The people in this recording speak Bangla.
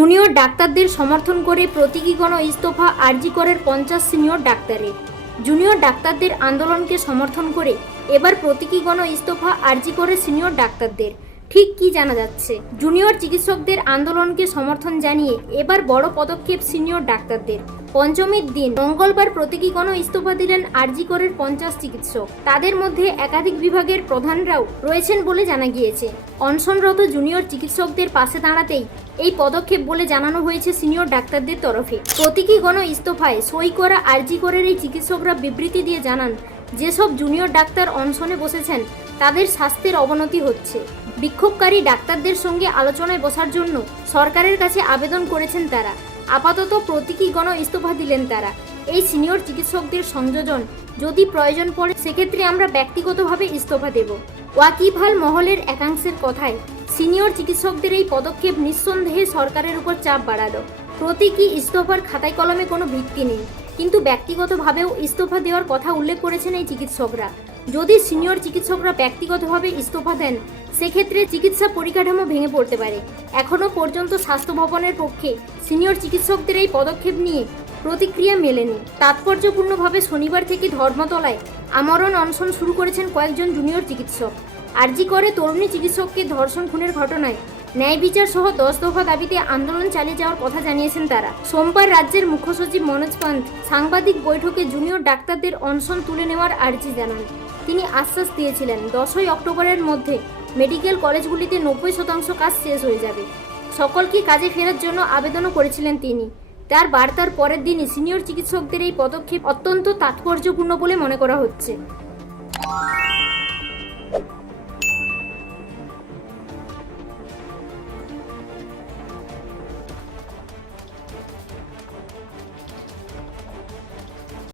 জুনিয়র ডাক্তারদের সমর্থন করে প্রতীকী গণ ইস্তফা আর্জি করের পঞ্চাশ সিনিয়র ডাক্তারের জুনিয়র ডাক্তারদের আন্দোলনকে সমর্থন করে এবার প্রতীকী গণ ইস্তফা আর্জি করে সিনিয়র ডাক্তারদের। ঠিক কি জানা যাচ্ছে? জুনিয়র চিকিৎসকদের আন্দোলনকে সমর্থন জানিয়ে এবার বড় পদক্ষেপ সিনিয়র ডাক্তারদের। পঞ্চমীর দিন মঙ্গলবার প্রতীকী গণ ইস্তফা দিলেন আরজি করের পঞ্চাশ চিকিৎসক। তাদের মধ্যে একাধিক বিভাগের প্রধানরাও রয়েছেন বলে জানা গিয়েছে। অনশনরত জুনিয়র চিকিৎসকদের পাশে দাঁড়াতেই এই পদক্ষেপ বলে জানানো হয়েছে সিনিয়র ডাক্তারদের তরফে। প্রতীকী গণ ইস্তফায় সই করা আরজি করের এই চিকিৎসকরা বিবৃতি দিয়ে জানান যেসব জুনিয়র ডাক্তার অনশনে বসেছেন, তাদের স্বাস্থ্যের অবনতি হচ্ছে। বিক্ষোভকারী ডাক্তারদের সঙ্গে আলোচনায় বসার জন্য সরকারের কাছে আবেদন করেছেন তারা। আপাতত প্রতীকী গণ ইস্তফা দিলেন তারা। এই সিনিয়র চিকিৎসকদের সংযোজন যদি প্রয়োজন পড়ে, সেক্ষেত্রে আমরা ব্যক্তিগতভাবে ইস্তফা দেব। ওয়াকিবহাল মহলের একাংশের কথায়, সিনিয়র চিকিৎসকদের এই পদক্ষেপ নিঃসন্দেহে সরকারের উপর চাপ বাড়ালো। প্রতীকী ইস্তফার খাতায় কলমে কোনো ভিত্তি নেই। কিন্তু ব্যক্তিগতভাবেও ইস্তফা দেওয়ার কথা উল্লেখ করেছেন এই চিকিৎসকরা। যদি সিনিয়র চিকিৎসকরা ব্যক্তিগতভাবে ইস্তফা দেন, সেক্ষেত্রে চিকিৎসা পরিকাঠামো ভেঙে পড়তে পারে। এখনও পর্যন্ত স্বাস্থ্য ভবনের পক্ষে সিনিয়র চিকিৎসকদের এই পদক্ষেপ নিয়ে প্রতিক্রিয়া মেলেনি। তাৎপর্যপূর্ণভাবে শনিবার থেকে ধর্মতলায় আমরণ অনশন শুরু করেছেন কয়েকজন জুনিয়র চিকিৎসক। আরজি করে তরুণী চিকিৎসককে ধর্ষণ, খুনের ঘটনায় ন্যায় বিচার সহ দশ দফা দাবিতে আন্দোলন চালিয়ে যাওয়ার কথা জানিয়েছেন তারা। সোমবার রাজ্যের মুখ্য সচিব মনোজ পান্ত সাংবাদিক বৈঠকে জুনিয়র ডাক্তারদের অনশন তুলে নেওয়ার আর্জি জানান। তিনি আশ্বাস দিয়েছিলেন, দশই অক্টোবরের মধ্যে মেডিকেল কলেজগুলিতে নব্বই শতাংশ কাজ শেষ হয়ে যাবে। সকলকে কাজে ফেরার জন্য আবেদনও করেছিলেন তিনি। তার বার্তার পরের দিনই সিনিয়র চিকিৎসকদের এই পদক্ষেপ অত্যন্ত তাৎপর্যপূর্ণ বলে মনে করা হচ্ছে।